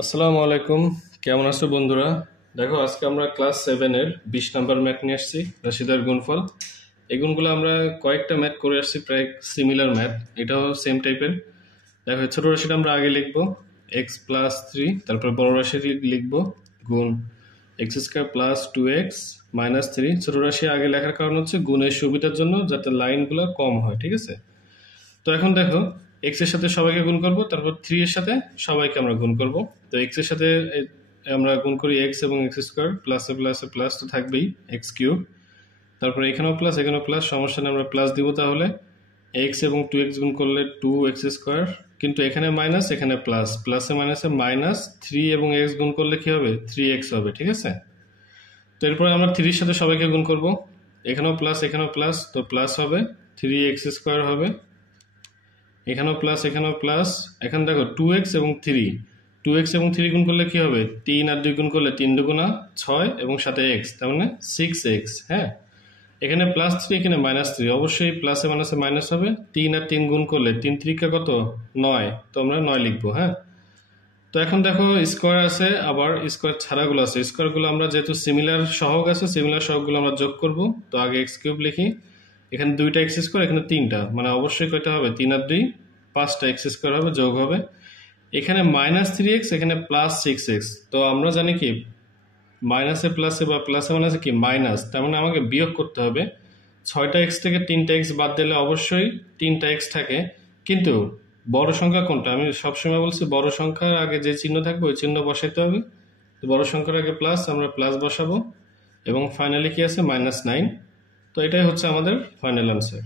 আসসালামু আলাইকুম। কেমন আছো বন্ধুরা? দেখো, আজকে আমরা ক্লাস 7 এর 20 নাম্বার ম্যাথ নিয়ে আসছি, রাশিদার গুণফল। এই গুণগুলো আমরা কয়েকটা ম্যাথ করে আসছি, প্রায় সিমিলার ম্যাথ, এটাও সেম টাইপের। দেখো, ছোট রাশিটা আমরা আগে লিখবো এক্স প্লাস 3, তারপর বড় রাশি লিখবো গুণ x square plus 2x minus 3। ছোট রাশি আগে লেখার কারণ হচ্ছে গুণের সুবিধার জন্য, যাতে লাইনগুলো কম হয়, ঠিক আছে? তো এখন দেখো, এক্স এর সাথে সবাইকে গুণ করব, তারপর 3 এর সাথে সবাইকে আমরা গুণ করব। তো এক্স এর সাথে আমরা গুণ করি এক্স এবং এক্স স্কোয়ার, প্লাসে প্লাসে প্লাস তো থাকবেই, এক্স কিউব। তারপর এখানেও প্লাস এখানেও প্লাস, সমস্যা নেই, আমরা প্লাস দিব। তাহলে এক্স এবং 2x গুণ করলে 2x স্কোয়ার, কিন্তু এখানে মাইনাস এখানে প্লাস, প্লাসে মাইনাসে মাইনাস, 3 এবং এক্স গুণ করলে কি হবে, 3x হবে, ঠিক আছে? তো এরপরে আমরা 3 এর সাথে সবাইকে গুণ করব, এখানেও প্লাস এখানেও প্লাস, তো প্লাস হবে, 3x স্কোয়ার হবে, এখানেও প্লাস এখানেও প্লাস। এখন দেখো 2x এবং 3, 2x এবং 3 গুণ করলে কি হবে, 3 আর 2 গুণ করলে 3 দুগুণা 6 এবং সাথে x, তার মানে 6x। হ্যাঁ, এখানে প্লাস 3 এখানে মাইনাস 3, অবশ্যই প্লাসে মাইনাসে মাইনাস হবে। 3 আর 3 গুণ করলে 3 3 কত, 9, তো আমরা 9 লিখবো। হ্যাঁ, তো এখন দেখো স্কোয়ার আছে, আবার স্কোয়ার ছাড়াগুলো আছে। স্কোয়ারগুলো আমরা যেহেতু সিমিলার সহগ আছে, সিমিলার সহগগুলো আমরা যোগ করব। তো আগে এক্স কিউব লিখি, এখানে 2টা এক্স স্কোয়ার, এখানে 3টা, মানে অবশ্যই কয়টা হবে, 3 আর 2 5টা এক্স স্কোয়ার হবে, যোগ হবে। এখানে মাইনাস 3x, এখানে প্লাস 6x। তো আমরা জানি কি, মাইনাসে প্লাসে বা প্লাসে মাইনাসে কি মাইনাস, তার মানে আমাকে বিয়োগ করতে হবে। 6টা এক্স থেকে 3টা এক্স বাদ দিলে অবশ্যই 3টা এক্স থাকে, কিন্তু বড় সংখ্যা কোনটা, আমি সবসময় বলছি বড় সংখ্যার আগে যে চিহ্ন থাকবে ওই চিহ্ন বসাইতে হবে। তো বড় সংখ্যার আগে প্লাস, আমরা প্লাস বসাবো, এবং ফাইনালি কি আছে, -9। তো এটাই হচ্ছে আমাদের ফাইনাল আনসার।